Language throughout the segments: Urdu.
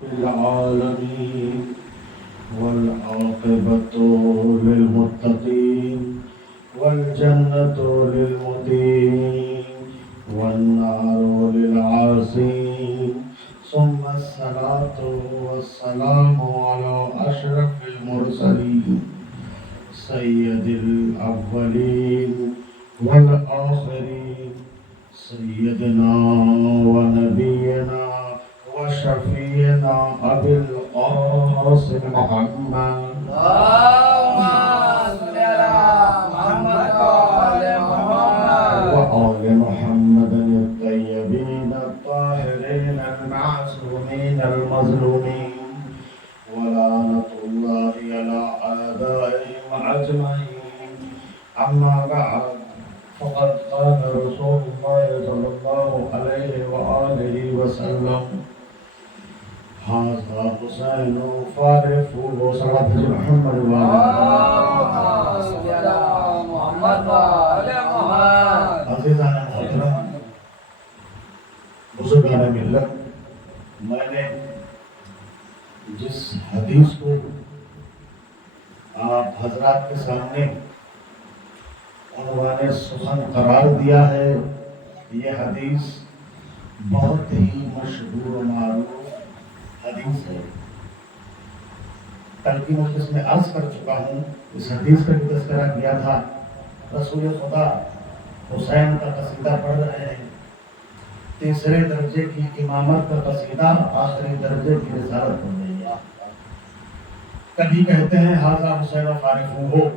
العالمين والعاقبة للمتقين والجنة للمتقين والنار للعاصين ثم الصلاة والسلام على أشرف المرسلين سيد الأولين والآخرين سيدنا ونبينا وشفينا أبي القاسم محمد اللهم صل على محمد وآل محمد وآل محمد الطيبين الطاهرين المعصومين المظلومين ولعنة الله على أعدائهم أجمعين. أما بعد فقد قال رسول الله صلى الله عليه وآله وسلم هذا حسين فارفوه صلاة محمد اللهم صل على محمد وآل محمد. عزیزان محترم بزرگان ملت، میں نے جس حدیث کو آپ حضرات کے سامنے عنوان سخن قرار دیا ہے، یہ حدیث بہت ہی مشہور و معروف حدیث ہے۔ کل کی مجلس میں عرض کر چکا ہوں، اس حدیث کا بھی تذکرہ کیا تھا۔ رسول خدا حسین کا قصیدہ پڑھ رہے ہیں، تیسرے درجے کی امامت کا قصیدہ، آخری درجے کی رسالت پڑھ رہی ہے۔ کبھی کہتے ہیں ھذا حسین فارفوہ،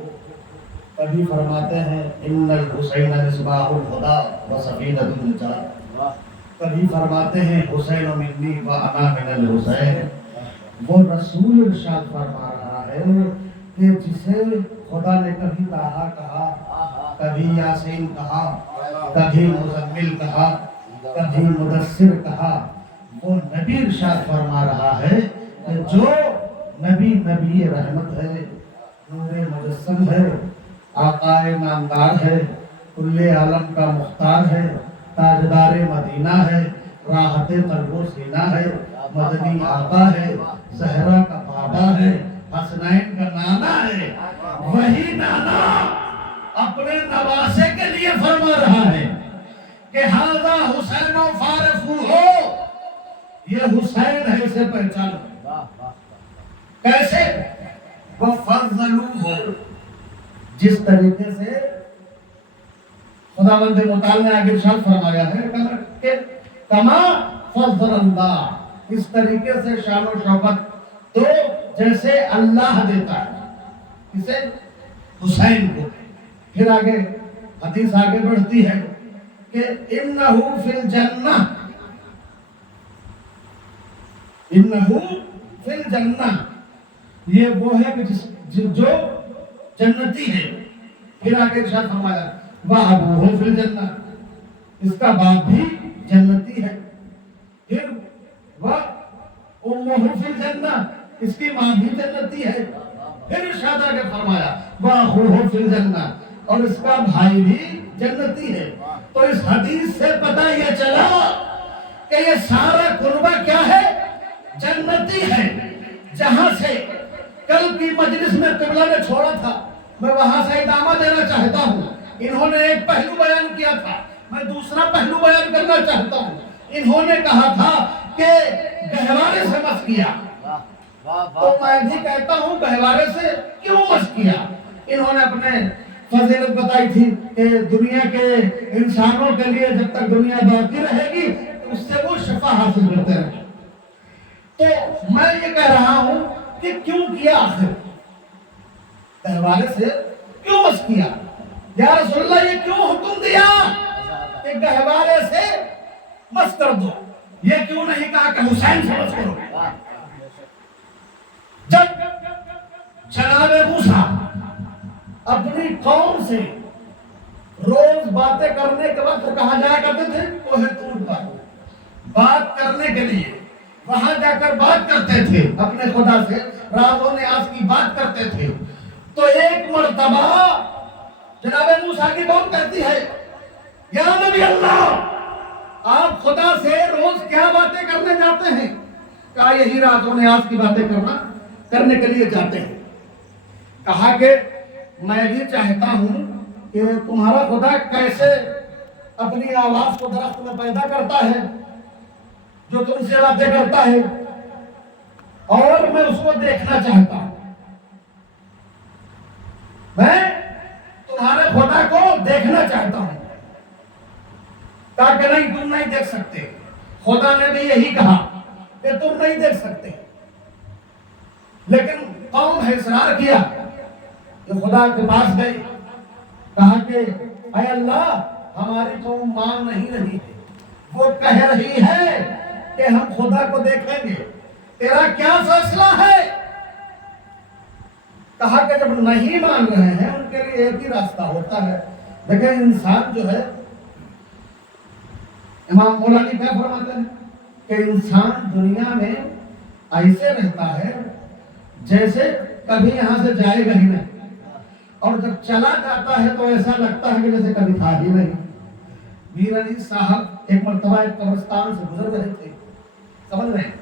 کبھی فرماتے ہیں ان الحسین مصباح الہدی و سفینۃ النجات، کبھی فرماتے ہیں حسین منی و انا من الحسین۔ وہ رسول ارشاد فرما رہا ہے کہ جسے خدا نے کبھی طٰہٰ کہا، کبھی یاسین کہا، کبھی مزمل کہا، کبھی مدثر کہا، وہ نبی ارشاد فرما رہا ہے کہ جو نبی رحمت ہے، نور مجسم ہے، آقائے نامدار ہے، کل عالم کا مختار ہے، تاجدار مدینہ ہے، راحت قلب و سینہ ہے، مدنی آقا ہے، زہرا کا بابا ہے، حسنین کا نانا ہے، وہی نانا اپنے نواسے کے لیے فرما رہا ہے کہ ھذا حسین فارفوہ، یہ حسین ہے، اسے پہچانو۔ کیسے؟ وفضلوہ، جس طریقے سے خداوند متعال نے آگے ارشاد فرمایا ہے کہ کما فضل اللہ، اس طریقے سے شان و شوکت تو جیسے اللہ دیتا ہے، اسے حسین کو۔ پھر آگے حدیث آگے بڑھتی ہے کہ انہ فی الجنہ، انہ فی الجنہ، یہ وہ ہے کہ جو جنتی ہے۔ پھر آگے ارشاد فرمایا وَأَبُوهُ فِي الْجَنَّةِ، اس کا باپ بھی جنتی ہے۔ پھر وَأُمُّهُ فِي الْجَنَّةِ، اس کی ماں بھی جنتی ہے۔ پھر ارشاد آگے فرمایا وَأَخُوهُ فِي الْجَنَّةِ، اور اس کا بھائی بھی جنتی ہے۔ تو اس حدیث سے پتہ یہ چلا کہ یہ سارا کنبہ کیا ہے؟ جنتی ہے۔ جہاں سے کل کی مجلس میں قبلہ نے چھوڑا تھا، میں وہاں سے ادامہ دینا چاہتا ہوں۔ انہوں نے ایک پہلو بیان کیا تھا، میں دوسرا پہلو بیان کرنا چاہتا ہوں۔ انہوں نے کہا تھا کہ گہوارے سے مس کیا، تو میں بھی کہتا ہوں گہوارے سے کیوں مس کیا؟ انہوں نے اپنے فضیلت بتائی تھی کہ دنیا کے انسانوں کے لیے جب تک دنیا باقی رہے گی اس سے وہ شفا حاصل کرتے رہیں۔ تو میں یہ کہہ رہا ہوں کہ کیوں کیا آخر؟ گہوارے سے کیوں مس کیا؟ یا رسول اللہ یہ کیوں حکم دیا کہ گہوارے سے مس کر دو؟ یہ کیوں نہیں کہا کہ حسین سے مس کرو؟ جب جناب موسیٰ اپنی قوم سے روز باتیں کرنے کے وقت کہاں جایا کرتے تھے؟ کوہ طور پر بات کرنے کے لیے، وہاں جا کر بات کرتے تھے اپنے خدا سے، راز و نیاز کی بات کرتے تھے۔ تو ایک مرتبہ جناب موسیٰ کی قوم کہتی ہے یا نبی اللہ، آپ خدا سے روز کیا باتیں کرنے جاتے ہیں؟ کہا یہی راز و نیاز کی باتیں کرنے کے لیے جاتے ہیں. کہا کہ میں بھی چاہتا ہوں کہ تمہارا خدا کیسے اپنی آواز کو درخت میں پیدا کرتا ہے جو تم سے باتیں کرتا ہے، اور میں اس کو دیکھنا چاہتا ہوں. میں تمہارے خدا کو دیکھنا چاہتا ہوں. کہا کہ نہیں، تم نہیں دیکھ سکتے. خدا نے بھی یہی کہا کہ تم نہیں دیکھ سکتے. لیکن قوم ہے اصرار کیا کہ خدا کے پاس گئی. کہا کہ اے اللہ، ہماری قوم مان نہیں رہی ہے، وہ کہہ رہی ہے کہ ہم خدا کو دیکھیں گے، تیرا کیا فیصلہ ہے؟ کہا کہ جب نہیں مان رہے ہیں ان کے لیے ایک ہی راستہ ہوتا ہے. دیکھیں انسان جو ہے، امام مولانا کیا فرماتے ہیں کہ انسان دنیا میں ایسے رہتا ہے جیسے کبھی یہاں سے جائے گا ہی نہیں، اور جب چلا جاتا ہے تو ایسا لگتا ہے کہ جیسے کبھی تھا ہی نہیں. میر علی صاحب ایک مرتبہ ایک قبرستان سے گزر رہے تھے، سمجھ رہے ہیں؟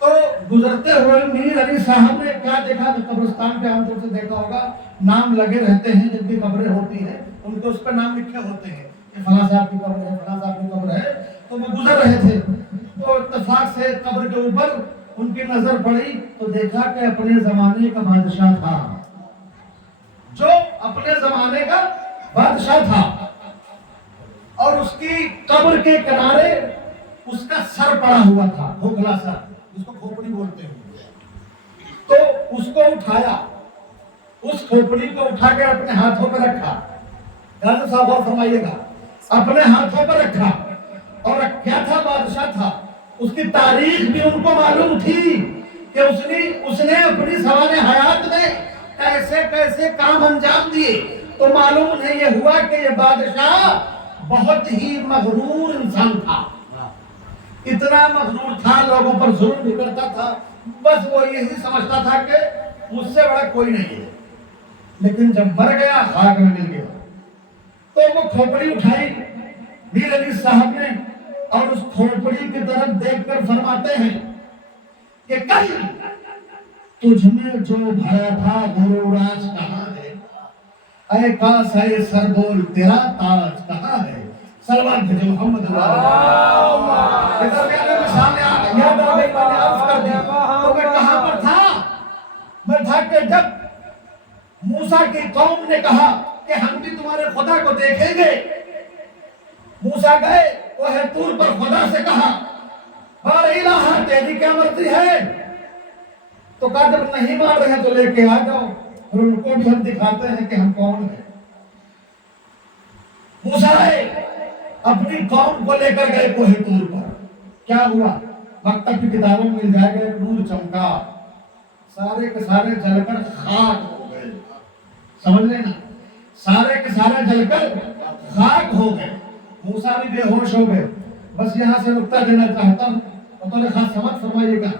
تو گزرتے ہوئے میر علی صاحب نے کیا دیکھا کہ قبرستان پہ عام طور سے دیکھا ہوگا نام لگے رہتے ہیں، جن کی قبریں ہوتی ہیں ان کے اس پہ نام لکھے ہوتے ہیں کہ فلاں صاحب کی قبر ہے، فلاں صاحب کی قبر ہے. تو وہ گزر رہے تھے تو اتفاق سے قبر کے اوپر ان کی نظر پڑی تو دیکھا کہ اپنے زمانے کا بادشاہ تھا، جو اپنے زمانے کا بادشاہ تھا، اور اس کی قبر کے کنارے اس کا سر پڑا ہوا تھا، کھوکھلا سر جس کو کھوپڑی بولتے ہیں. تو اس کو اٹھایا، اس کھوپڑی کو اٹھا کے اپنے ہاتھوں پہ رکھا. غازی صاحب غور فرمائیے گا، اپنے ہاتھوں پہ رکھا. اور کیا تھا؟ بادشاہ تھا. اس کی تاریخ بھی ان کو معلوم تھی کہ اس نے اپنی سوانح حیات میں کیسے کیسے کام انجام دیے. تو معلوم انہیں یہ ہوا کہ یہ بادشاہ بہت ہی مغرور انسان تھا. اتنا مغرور تھا، لوگوں پر ظلم بھی کرتا تھا. بس وہ یہی سمجھتا تھا کہ مجھ سے بڑا کوئی نہیں ہے. لیکن جب مر گیا، خاک میں مل گیا، تو وہ کھوپڑی اٹھائی میر علی صاحب نے، اور اس کھوپڑی کی طرف دیکھ کر فرماتے ہیں کہ کل تجھ میں جو بھرا تھا غروراج کہاں ہے؟ اے کاس ہے سر بول تیرا تاج کہاں ہے؟ صلوات بھیجو محمد یاد آ گئی، میں نے عرض کر دی. تو میں کہاں پر تھا؟ میں تھا کہ جب موسیٰ کی قوم نے کہا کہ ہم بھی تمہارے خدا کو دیکھیں گے. موسیٰ گئے کوہ طور پر، خدا سے کہا بار الہ تیری کیا مرضی ہے؟ تو کہا جب نہیں مان رہے تو لے کے آ جاؤ، پھر ان کو بھی ہم دکھاتے ہیں کہ ہم کون ہیں. موسیٰ اپنی قوم کو لے کر گئے کوہ طور پر. کیا ہوا؟ مکتب کی کتابوں میں مل جائے گا، ایک نور چمکا، سارے کے سارے جل کر خاک ہو گئے. سمجھ رہے نا؟ سارے کے سارے جل کر خاک ہو گئے. موسیٰ بھی بے ہوش ہو گئے. بس یہاں سے نقطہ دینا چاہتا ہوں، اور تو خاص سمجھ فرمائیے گا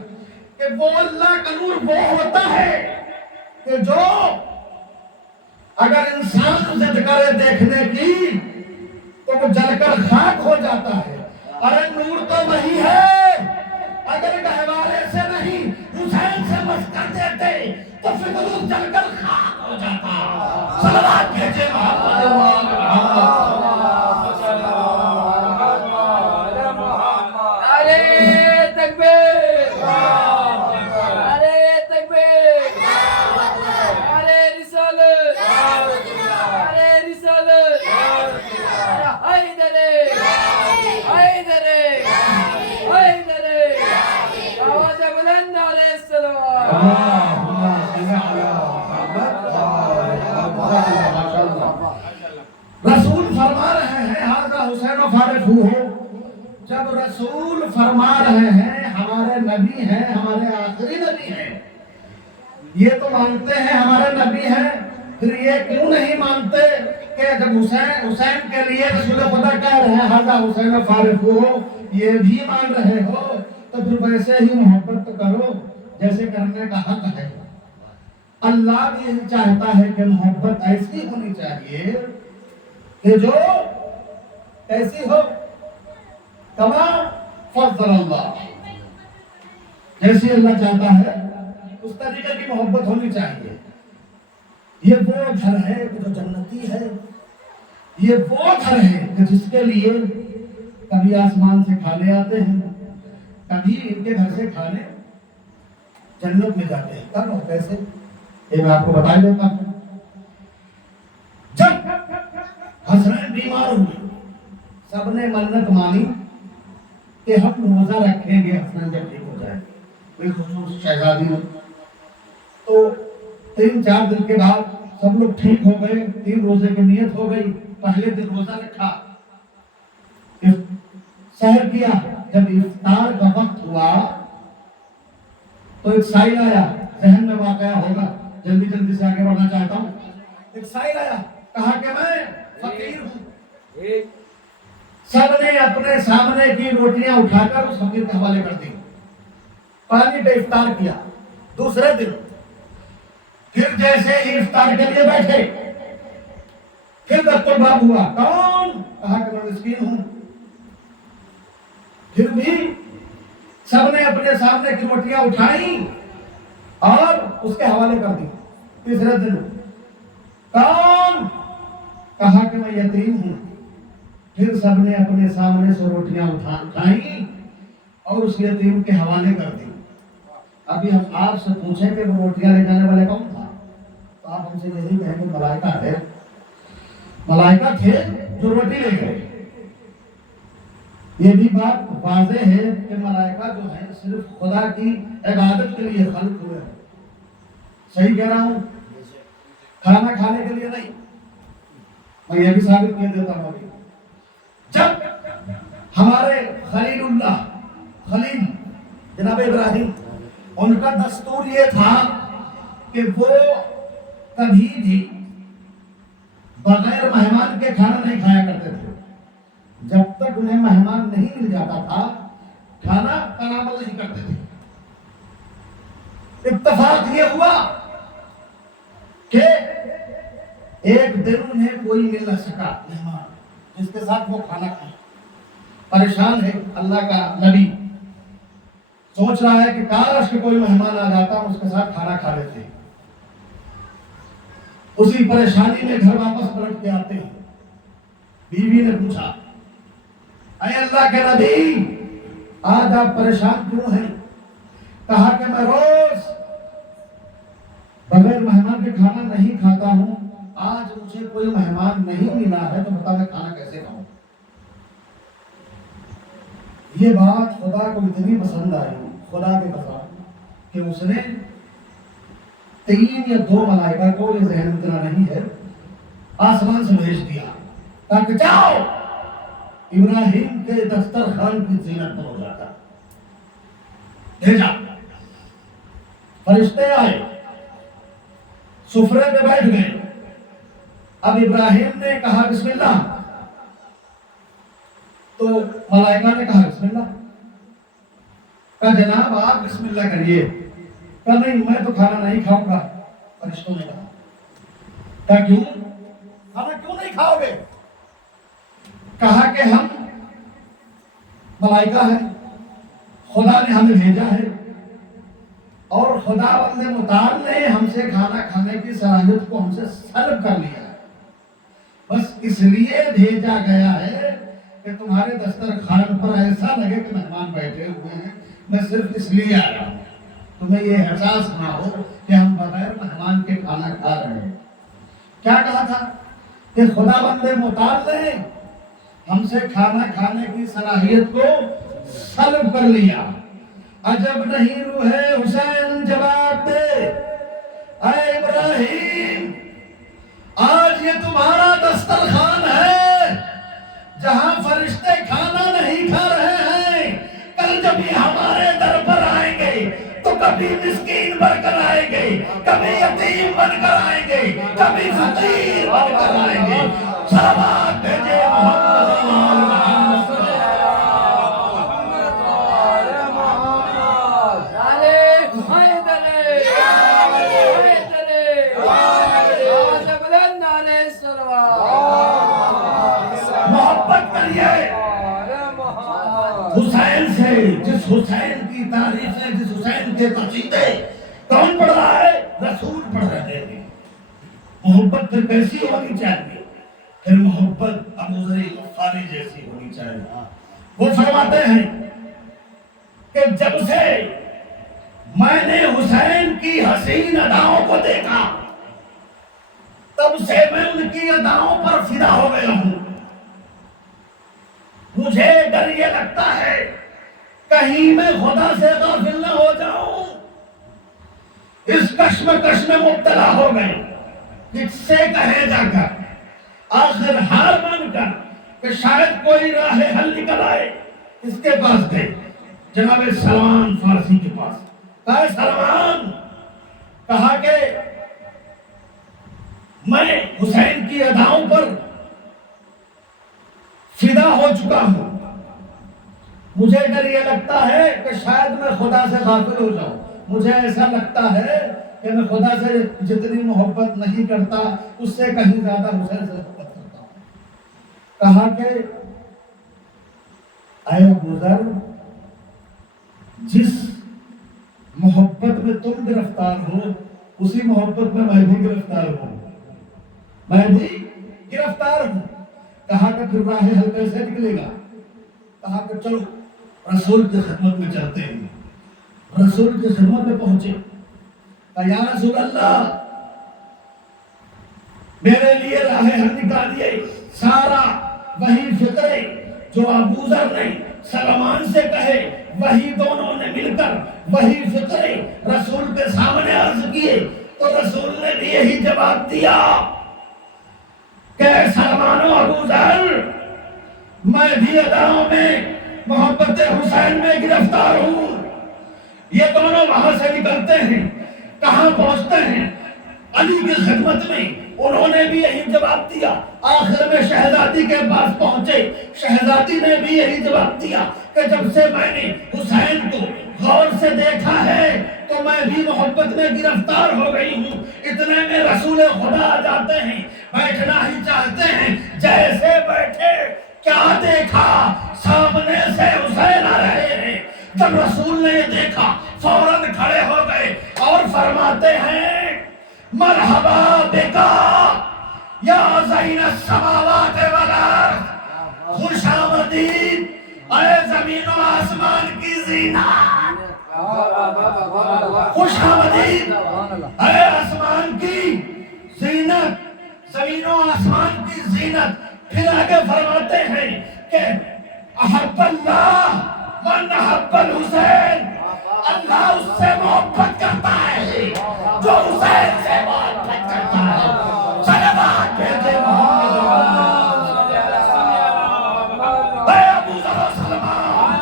کہ وہ اللہ کا نور وہ ہوتا ہے کہ جو اگر انسان ضد کرے دیکھنے کی تو وہ جل کر خاک ہو جاتا ہے. ارے نور تو وہی ہے، اگر گہوارے سے نہیں حسین سے مس کر دیتے تو پھر نور جل کر خاک ہو جاتا. صلوات بھیجے رسول فرما رہے ہیں ہذا حسین فارغ ہو. جب رسول فرما رہے ہیں ہمارے نبی ہیں، ہمارے آخری نبی ہیں، یہ تو مانتے ہیں ہمارے نبی ہیں، پھر یہ کیوں نہیں مانتے کہ جب حسین کے لیے رسول خدا کہہ رہے ہیں ہذا حسین فارغ ہو، یہ بھی مان رہے ہو، تو پھر ویسے ہی محبت کرو جیسے کرنے کا حق ہے. اللہ بھی یہی چاہتا ہے کہ محبت ایسی ہونی چاہیے کہ جو کیسی ہو؟ کما فضل اللہ، جیسے اللہ چاہتا ہے اس طریقے کی محبت ہونی چاہیے. یہ وہ گھر ہے کہ جو جنتی ہے. یہ وہ گھر ہے کہ جس کے لیے کبھی آسمان سے کھانے آتے ہیں, کبھی ان کے گھر سے کھانے جنت میں جاتے ہیں. کب اور کیسے یہ میں آپ کو بتا دیتا ہوں. جب حسنین بیمار ہوئے, سب نے منت مانی کہ ہم روزہ رکھیں گے حسنین جب ٹھیک ہو جائے. کوئی خصوص شہزادی ہو تو 3-4 دن کے بعد سب لوگ ٹھیک ہو گئے. 3 روزے کی نیت ہو گئی. پہلے دن روزہ رکھا, سحر کیا. جب افطار کا وقت ہوا تو ایک سائل آیا, ذہن میں واقعہ ہوگا, جلدی سے آگے بڑھنا چاہتا ہوں. ایک سائل آیا, کہا کہ میں فقیر ہوں. سب نے اپنے سامنے کی روٹیاں اٹھا کر اس فقیر کے حوالے کر دی. پانی پہ افطار کیا. دوسرے دن پھر جیسے ہی افطار کے لیے بیٹھے, پھر دستور باب ہوا. کون؟ کہا کہ میں مسکین ہوں. پھر بھی سب نے اپنے سامنے کی روٹیاں اٹھائیں اور اس کے حوالے کر دی. تیسرے دن کون؟ کہا کہ میں یتیم ہوں. پھر سب نے اپنے سامنے سے روٹیاں اٹھائیں اور اس یتیم کے حوالے کر دی. ابھی ہم آپ سے پوچھیں کہ وہ روٹیاں لے جانے والے کون تھا, تو آپ ہم سے یہی کہیں کہ ملائکہ تھے. ملائکہ تھے جو روٹی لے گئے. یہ بھی بات واضح ہے کہ ملائکہ جو ہے صرف خدا کی عبادت کے لیے خلق ہوئے ہیں. صحیح کہہ رہا ہوں؟ کھانا کھانے کے لیے نہیں. میں یہ بھی ثابت کر دیتا ہوں. ابھی جب ہمارے خلیل اللہ, خلیل جناب ابراہیم, ان کا دستور یہ تھا کہ وہ کبھی بھی بغیر مہمان کے کھانا نہیں کھایا کرتے تھے. جب تک انہیں مہمان نہیں مل جاتا تھا کھانا تناول نہیں کرتے تھے. اتفاق یہ ہوا کہ ایک دن انہیں کوئی مل نہ سکا مہمان جس کے ساتھ وہ کھانا کھائے. پریشان ہے اللہ کا نبی, سوچ رہا ہے کہ کاش کہ کوئی مہمان آ جاتا اس کے ساتھ کھانا کھا لیتے. اسی پریشانی میں گھر واپس پلٹ کے آتے ہیں. بیوی نے پوچھا, اے اللہ کے نبی, آج آپ پریشان کیوں ہیں؟ کہا کہ میں روز بغیر مہمان کے کھانا نہیں کھاتا ہوں. آج مجھے کوئی مہمان نہیں ملا ہے تو بتا میں کھانا کیسے کھاؤں. یہ بات خدا کو اتنی پسند آئی, خدا کے قسم, کہ اس نے 3 یا 2 ملائکہ کو, یہ ذہن اتنا نہیں ہے, آسمان سے بھیج دیا تاکہ جاؤ ابراہیم کے دسترخوان کی زینت پر ہو جاتا. بھیجا. فرشتے آئے, سفرے پہ بیٹھ گئے. اب ابراہیم نے کہا بسم اللہ, تو ملائکہ نے کہا بسم اللہ. کہا جناب آپ بسم اللہ کریے. کہا نہیں میں تو کھانا نہیں کھاؤں گا. فرشتوں نے کہا کیوں؟ کھانا کیوں نہیں کھاؤ گے؟ کہا کہ ہم ملائکہ ہیں, خدا نے ہمیں بھیجا ہے اور خدا بند مطاع نے ہم سے کھانا کھانے کی صلاحیت کو ہم سے سلب کر لیا ہے. بس اس لیے بھیجا گیا ہے کہ تمہارے دسترخوان پر ایسا لگے کہ مہمان بیٹھے ہوئے ہیں. میں صرف اس لیے آیا ہوں تمہیں یہ احساس نہ ہو کہ ہم بغیر مہمان کے کھانا کھا رہے ہیں. کیا کہا تھا کہ خدا بند مطاع نے ہم سے کھانا کھانے کی صلاحیت کو سلب کر لیا. عجب نہیں روح حسین جواب دے, اے ابراہیم آج یہ تمہارا دسترخوان ہے جہاں فرشتے کھانا نہیں کھا رہے ہیں. کل جب یہ ہمارے در پر آئیں گے تو کبھی مسکین بن کر آئیں گے, کبھی یتیم بن کر آئیں گے, کبھی فقیر بن کر آئیں گے. صلوات بھیجے حسین سے, جس حسین کی تعریفیں جس حسین کے قصیدے کون پڑھ رہا ہے؟ رسول پڑھ رہے ہیں۔ محبت پھر کیسی ہونی چاہیے؟ پھر محبت ابو ذر غفاری جیسی ہونی چاہیے۔ وہ فرماتے ہیں کہ جب سے میں نے حسین کی حسین اداؤں کو دیکھا تب سے میں ان کی اداؤں پر فدا ہو گیا ہوں۔ مجھے ڈر یہ لگتا ہے کہیں میں خدا سے غافل نہ ہو جاؤں۔ اس کشمکش میں مبتلا ہو گئے، کس سے کہے جا کر، آخر ہار مان کر کہ شاید کوئی راہ حل نکل آئے، اس کے پاس گئے، جناب سلمان فارسی کے پاس۔ کہا سلمان، کہا کہ میں حسین کی اداؤں پر فدا ہو چکا ہوں، مجھے ڈر یہ لگتا ہے کہ شاید میں خدا سے غافل ہو جاؤں۔ مجھے ایسا لگتا ہے کہ میں خدا سے جتنی محبت نہیں کرتا اس سے کہیں زیادہ حسین سے محبت کرتا ہوں۔ کہا کہ اے ابو ذر، جس محبت میں تم گرفتار ہو اسی محبت میں بھی گرفتار ہوں، میں بھی گرفتار ہوں۔ کہا کہ پھر راہ حل کیسے نکلے گا؟ کہا کہ چلو رسول کی خدمت میں چلتے ہیں۔ رسول کی خدمت میں پہنچے، کہا یا رسول اللہ، میرے لیے راہ حل نکالیے۔ سارا وہی فکرے جو ابو ذر نے سلمان سے کہے، وہی دونوں نے مل کر وہی فکرے رسول کے سامنے عرض کیے، تو رسول نے بھی یہی جواب دیا کہ سلمان و ابو ذر، میں بھی اداؤں میں محبت حسین میں گرفتار ہوں۔ یہ دونوں وہاں سے نکلتے ہیں، کہاں پہنچتے ہیں؟ علی کی خدمت میں۔ انہوں نے بھی یہی جواب دیا۔ آخر میں شہزادی کے پاس پہنچے، شہزادی نے بھی یہی جواب دیا کہ جب سے میں نے حسین کو غور سے دیکھا ہے تو میں بھی محبت میں گرفتار ہو گئی ہوں۔ اتنے میں رسول خدا آ جاتے ہیں، بیٹھنا ہی چاہتے ہیں، جیسے بیٹھے کیا دیکھا؟ سامنے سے حسین آ رہے ہیں۔ جب رسول نے یہ دیکھا فوراً کھڑے ہو گئے اور فرماتے ہیں مرحبا بکا یا زین السماوات والارض، خوش آمدید اے زمین و آسمان کی زینت، خوش آمدید اے آسمان کی زینت، زمین و آسمان کی زینت۔ پھر آگے فرماتے ہیں کہ احب اللہ من احب الحسین، اللہ اس سے محبت کرتا ہے جو حسین سے محبت کرتا ہے۔ صلوات بھیجے محمد اے ابو ذر و سلمان،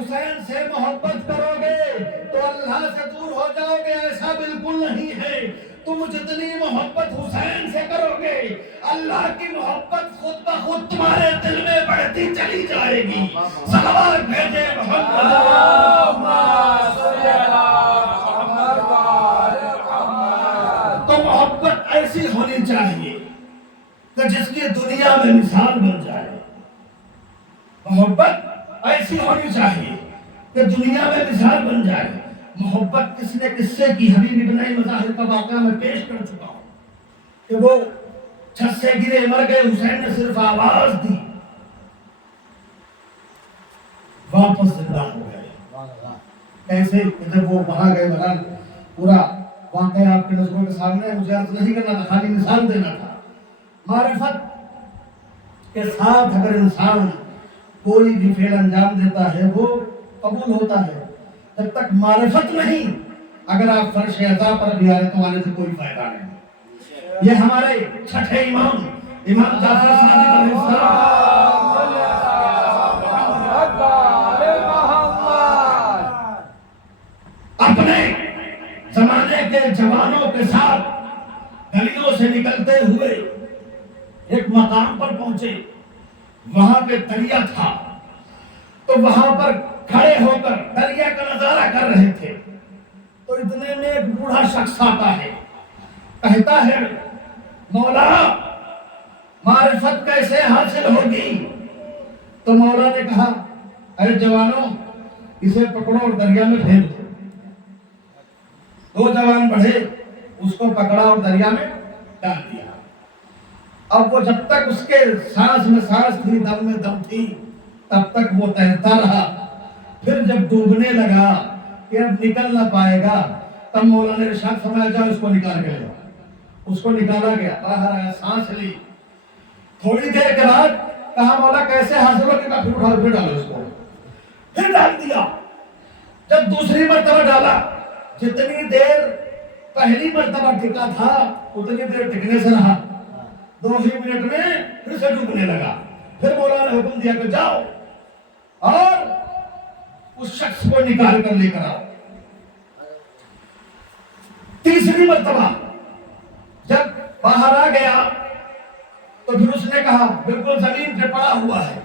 حسین سے محبت کرو گے تو اللہ سے دور ہو جاؤ گے، ایسا بالکل نہیں ہے۔ تم جتنی محبت حسین سے کرو گے اللہ کی محبت خود بخود تمہارے دل میں بڑھتی چلی جائے گی۔ صلوات بھیجے محمد۔ تو محبت ایسی ہونی چاہیے کہ جس کی دنیا میں مثال بن جائے۔ محبت ایسی ہونی چاہیے کہ دنیا میں مثال بن جائے۔ محبت کس نے کس سے کی؟ حبیب ابن مظاہر کا واقعہ میں پیش کر چکا ہوں کہ وہ چھت سے گرے، مر گئے، حسین نے صرف آواز دی، واپس زندہ ہو گئے۔ کیسے؟ جب وہ وہاں گئے، بہرحال پورا واقعہ آپ کے نظروں کے سامنے، مجھے عرض نہیں کرنا تھا، خالی مثال دینا تھا۔ معرفت کے ساتھ اگر انسان کوئی بھی فعل انجام دیتا ہے وہ قبول ہوتا ہے، جب تک معرفت نہیں، اگر آپ فرش عطا پر بھی آئے تو آنے سے کوئی فائدہ نہیں۔ یہ ہمارے چھٹے امام جعفر صادق علیہ السلام ایک مقام پر پہنچے، وہاں پہ دریا تھا، تو وہاں پر کھڑے ہو کر دریا کا نظارہ کر رہے تھے، تو اتنے میں ایک بوڑھا شخص آتا ہے، کہتا ہے مولا معرفت کیسے حاصل ہوگی؟ تو مولا نے کہا ارے جوانوں اسے پکڑو اور دریا میں پھینک دو۔ دو جوان بڑھے، اس کو پکڑا اور دریا میں ڈال دیا۔ اب وہ جب تک اس کے سانس میں سانس تھی، دم میں دم تھی، تب تک وہ تیرتا رہا۔ پھر جب ڈوبنے لگا کہ اب نکل نہ پائے گا، تب مولا نے ارشاد فرمایا جاؤ اس کو نکال کے لے جاؤ۔ اس کو نکالا گیا، باہر آیا، سانس لی، تھوڑی دیر کے بعد کہا مولا کیسے حاصل ہو؟ کہ پھر اٹھا پھر ڈالو اس کو، پھر ڈال دیا۔ جب دوسری مرتبہ ڈالا، جتنی دیر پہلی مرتبہ ٹکا تھا اتنی دیر ٹکنے سے رہا، 2 ہی منٹ میں پھر سے ڈوبنے لگا۔ پھر مولا نے حکم دیا کہ جاؤ اور اس شخص کو نکال کر لے کر آؤ۔ تیسری مرتبہ جب باہر آ گیا تو پھر اس نے کہا بالکل زمین پہ پڑا ہوا ہے،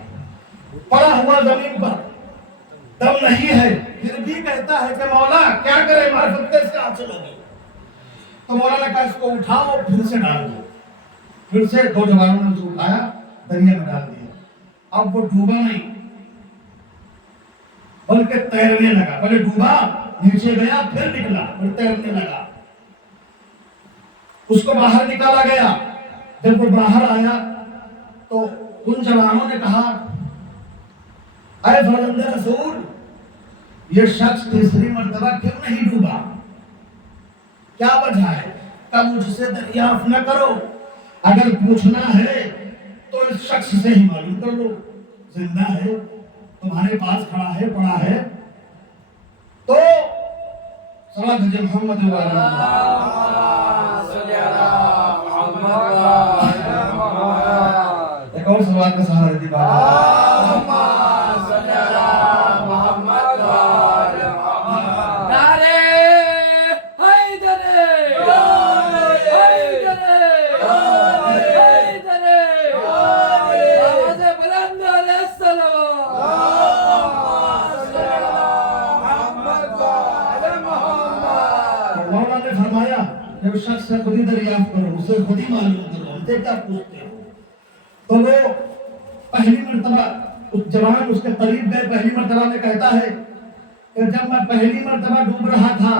پڑا ہوا زمین پر، دم نہیں ہے، پھر بھی کہتا ہے کہ مولا کیا کرے، معرفت کیسے حاصل ہوگی؟ تو مولا نے کہا اس کو اٹھاؤ پھر سے ڈال دو۔ پھر سے 2 جوانوں نے اسے اٹھایا، دریا میں ڈال دیا۔ اب وہ ڈوبا نہیں بلکہ تیرنے لگا، پہلے ڈوبا، نیچے گیا، پھر نکلا، پھر تیرنے لگا۔ اس کو باہر نکالا گیا۔ جب وہ باہر آیا تو ان جوانوں نے کہا اے فرزند رسول یہ شخص تیسری مرتبہ کیوں نہیں ڈوبا؟ کیا وجہ ہے؟ کہ مجھ سے دریافت نہ کرو، اگر پوچھنا ہے تو اس شخص سے ہی معلوم کر لو، زندہ ہے، تمہارے پاس کھڑا ہے، پڑا ہے۔ تو صلوات محمد ایک اور سوال کا سہارا دی شخص سے خود ہی دریافت کرو، اسے خود ہی معلوم کرو، ہم سے کیا پوچھتے ہو؟ تو وہ پہلی مرتبہ اس جوان اس کے قریب گئے، پہلی مرتبہ میں کہتا ہے کہ جب میں پہلی مرتبہ ڈوب رہا تھا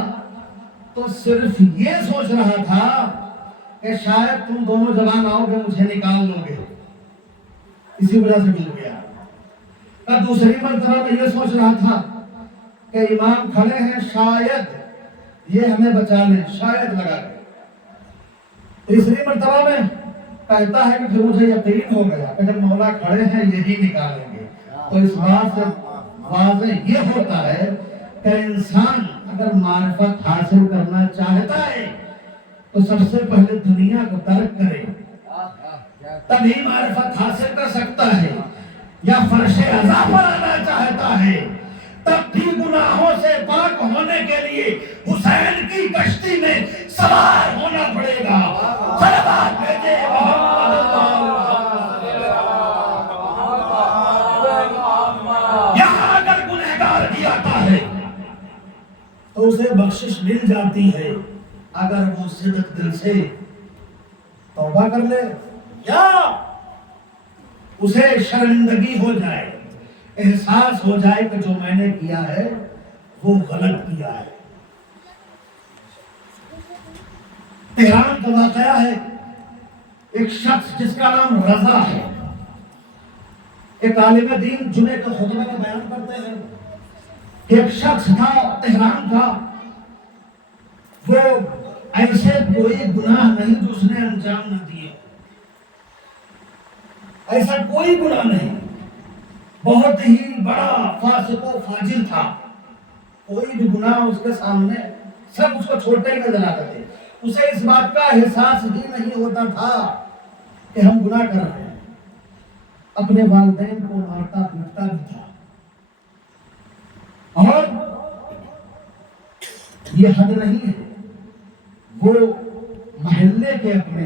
تو صرف یہ سوچ رہا تھا کہ شاید تم دونوں جوان آؤ گے مجھے نکال لو گے، اسی وجہ سے ڈوب گیا۔ اور دوسری مرتبہ میں یہ سوچ رہا تھا کہ امام کھڑے ہیں، شاید یہ ہمیں بچا لیں، شاید لگا گئے۔ تیسری مرتبہ میں کہتا ہے کہ پھر مجھے یقین ہو گیا کہ جب مولا کھڑے ہیں یہی نکالیں گے۔ تو اس بات سے واضح یہ ہوتا ہے کہ انسان اگر معرفت حاصل کرنا چاہتا ہے تو سب سے پہلے دنیا کو ترک کرے، تبھی معرفت حاصل کر سکتا ہے۔ یا فرش عزا پر آنا چاہتا ہے تب بھی گناہوں سے پاک ہونے کے لیے حسین کی کشتی میں سوار ہونا پڑے گا۔ صلوات بھیجے یہاں اگر گنہگار بھی آتا ہے تو اسے بخشش مل جاتی ہے اگر وہ صدق دل سے توبہ کر لے، یا اسے شرمندگی ہو جائے، احساس ہو جائے کہ جو میں نے کیا ہے وہ غلط کیا ہے۔ تہران کا واقعہ ہے، ایک شخص جس کا نام رضا ہے، ایک عالم دین جمعے کے خطبے میں بیان کرتے ہیں کہ ایک شخص تھا تہران کا، وہ ایسے کوئی گناہ نہیں جو اس نے انجام نہ دیا، ایسا کوئی گناہ نہیں، بہت ہی بڑا فاسق و فاجر تھا، کوئی بھی گناہ اس کے سامنے سب اس کو چھوٹے ہی نظر آتے تھے، اسے اس بات کا احساس ہی نہیں ہوتا تھا کہ ہم گناہ کر رہے ہیں۔ اپنے والدین کو مارتا پیٹتا بھی تھا، اور یہ حد نہیں ہے، وہ محلے کے اپنے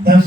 10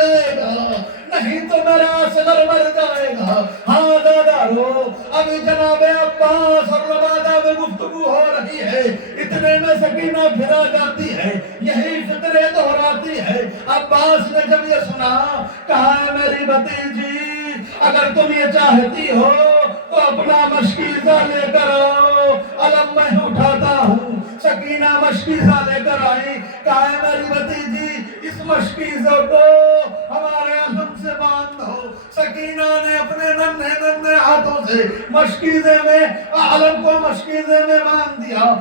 جائے گا نہیں تو میرا اصغر مر جائے گا۔ ہاں دادارو، ابھی جناب عباس اور ربادہ میں گفتگو ہو رہی ہے، اتنے میں سکینہ پھر آ جاتی ہے، یہی فکرے دہراتی ہے۔ عباس نے جب یہ سنا کہا ہے میری بھتیجی اگر تم یہ چاہتی ہو تو اپنا مشکیزہ لے کر آؤ، علم میں اٹھاتا ہوں۔ سکینہ مشکیزہ لے کر آئی، کہا ہے میری بھتیجی اس مشکیزہ کو ہمارے علم سے باندھ دو۔ سکینہ نے اپنے ننھے ہاتھوں سے مشکیزے میں علم کو مشکیزے میں باندھ دیا،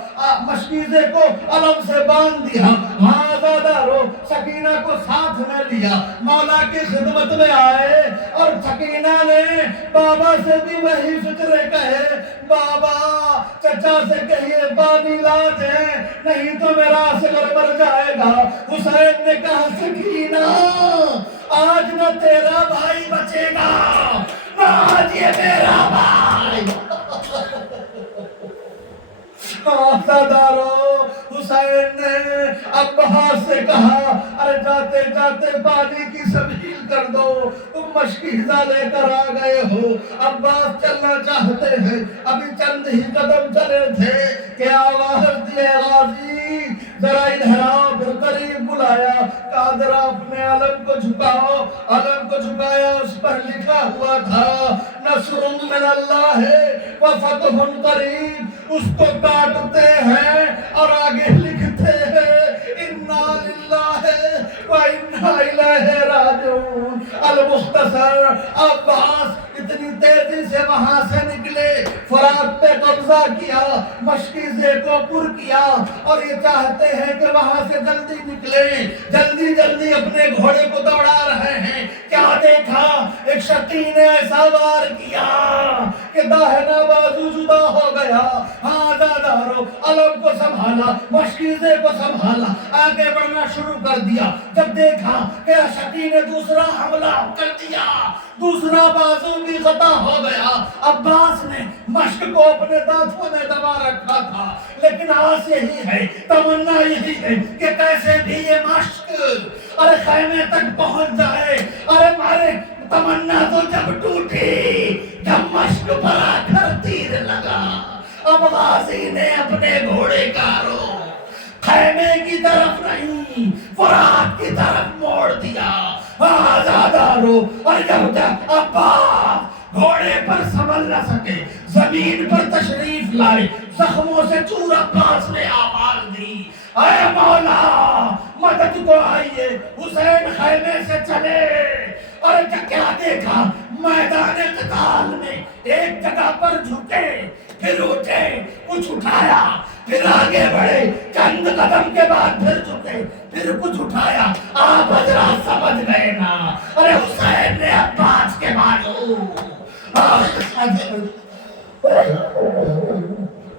مشکیزے کو علم سے باندھ دیا۔ ہاں دادارو، سکینہ کو ساتھ میں لیا، مولا کی خدمت میں آئے، اور سکینہ نے بابا سے بھی وہی فکر کہے، بابا چچا سے کہیے پانی لا دیں نہیں تو میرا اصغر مر جائے گا۔ حسین نے کہا سکینہ آج نہ تیرا بھائی بچے گا نہ آج یہ میرا بھائی۔ دادارو، حسین نے عباس سے کہا ارے جاتے جاتے پانی کی سبیل کر دو، تم مشکیزہ لے کر آ گئے ہو۔ عباس چلنا چاہتے ہیں، ابھی چند ہی قدم چلے تھے کہ آواز دیے غازی ذرا انحراف پھر قریب بلایا، کہا ذرا اپنے علم کو جھکاؤ۔ علم کو جھکایا، اس پر لکھا ہوا تھا نصر من اللہ وفتح قریب۔ اس کو کاٹتے ہیں اور آگے لکھتے ہیں انا للہ وانا الیہ راجعون۔ المختصر، عباس اتنی تیزی سے وہاں سے نکلے، فرات پہ قبضہ کیا، مشکیزے کو پر کیا، اور یہ چاہتے ہیں کہ وہاں سے جلدی نکلیں، جلدی جلدی اپنے گھوڑے کو دوڑا رہے ہیں۔ کیا دیکھا؟ ایک شقی نے ایسا وار کیا کہ داہنا بازو جدا ہو گیا۔ ہاں دادارو، علم کو سنبھالا، مشکیزے کو سنبھالا، آگے بڑھنا شروع کر دیا۔ جب دیکھا کہ شقی نے دوسرا حملہ کر دیا، دوسرا بازو بھی قطع ہو گیا، عباس نے مشک کو اپنے دانتوں میں دبا رکھا تھا، لیکن آس یہی ہے، تمنا یہی ہے کہ کیسے بھی یہ مشک ارے خیمے تک پہنچ جائے۔ ارے مارے تمنا تو جب ٹوٹی جب مشک پر آ کر تیر لگا۔ اب غازی نے اپنے گھوڑے کا رخ خیمے کی طرف نہیں فرات کی طرف موڑ دیا۔ آزادارو، اور جب تک عباس گھوڑے پر سنبھل نہ سکے، زمین پر تشریف لائے، زخموں سے چور عباس نے آواز دی اے مولا مدد کو آئیے۔ حسین خیمے سے چلے اور کیا دیکھا؟ میدان قتال میں ایک جگہ پر جھکے، پھر اٹھے، کچھ اٹھایا، پھر آگے بڑھے، چند قدم کے بعد پھر جھکے، پھر کچھ اٹھایا۔ آپ حضرات سمجھ گئے نا؟ ارے حسین نے عباس کے بازو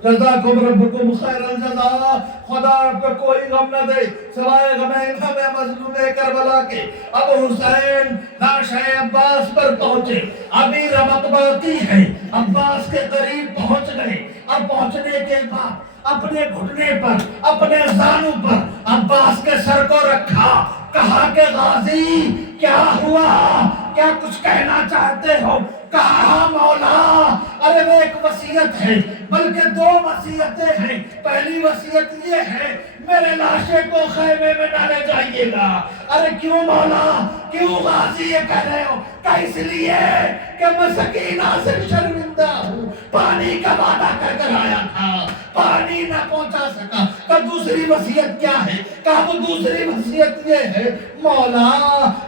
جزاکم ربکم خیر الجزا۔ خدا آپ کو کوئی غم نہ دے سوائے غم امام مظلوم کربلا کے۔ اب حسین لاش عباس پر پہنچے، ابھی رمق باقی ہے، عباس کے قریب پہنچ گئے۔ اب پہنچنے کے بعد اپنے گھٹنے پر، اپنے زانوں پر عباس کے سر کو رکھا، کہا کہ غازی کیا ہوا؟ کیا کچھ کہنا چاہتے ہو؟ کہا مولا ارے وہ ایک وصیت ہے، بلکہ دو وصیتیں ہیں۔ پہلی وصیت یہ ہے میرے لاشے کو خیمے میں ڈالے جائیے گا۔ ارے کیوں مولا، کیوں غازی یہ کہہ رہے ہو؟ کہ اس لیے کہ میں سکینہ سے شرمندہ ہوں، پانی کا وعدہ کر کر آیا تھا، پانی نہ پہنچا سکا۔ کہ دوسری وصیت کیا ہے؟ کہا وہ دوسری وصیت یہ ہے مولا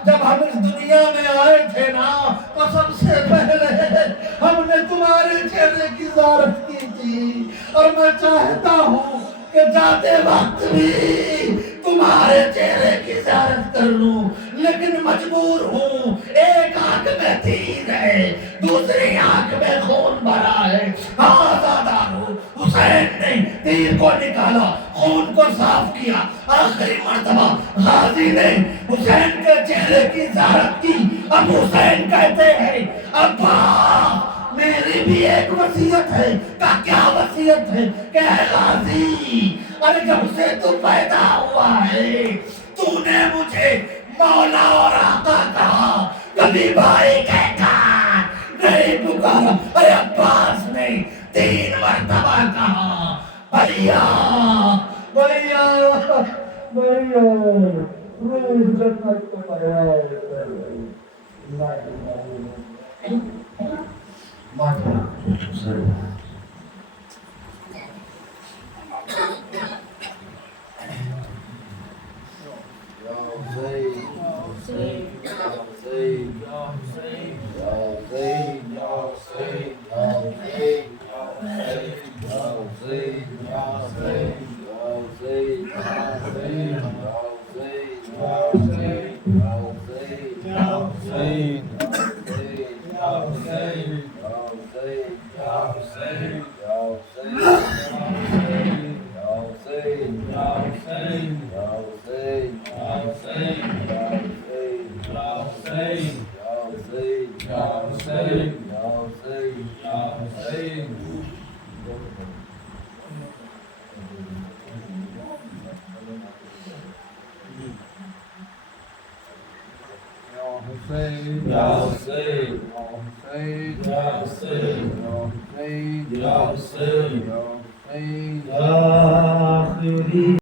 جب ہم اس دنیا میں آئے تھے نا تو سب سے پہلے ہم نے تمہارے چہرے کی زیارت کی تھی، اور میں چاہتا ہوں کہ جاتے وقت بھی تمہارے چہرے کی زیارت کر لوں، لیکن مجبور ہوں، ایک آنکھ میں تیر ہے، دوسری آنکھ میں خون بھرا ہے۔ آزادارو، حسین نے تیر کو نکالا، خون کو صاف کیا، آخری مرتبہ غازی نے حسین کے چہرے کی زیارت کی۔ اب حسین کہتے ہیں ابا میری بھی ایک وصیت ہے۔ کہا کیا وصیت ہے؟ کہ اے غازی ارے جب سے تو پیدا ہوا ہے تو نے مجھے مولا اور آقا کہا کبھی بھائی کہہ کر نہیں پکارا ارے عباس نے 3 مرتبہ کہا بھیا بھیا بھیا روح جنت کو پروان کر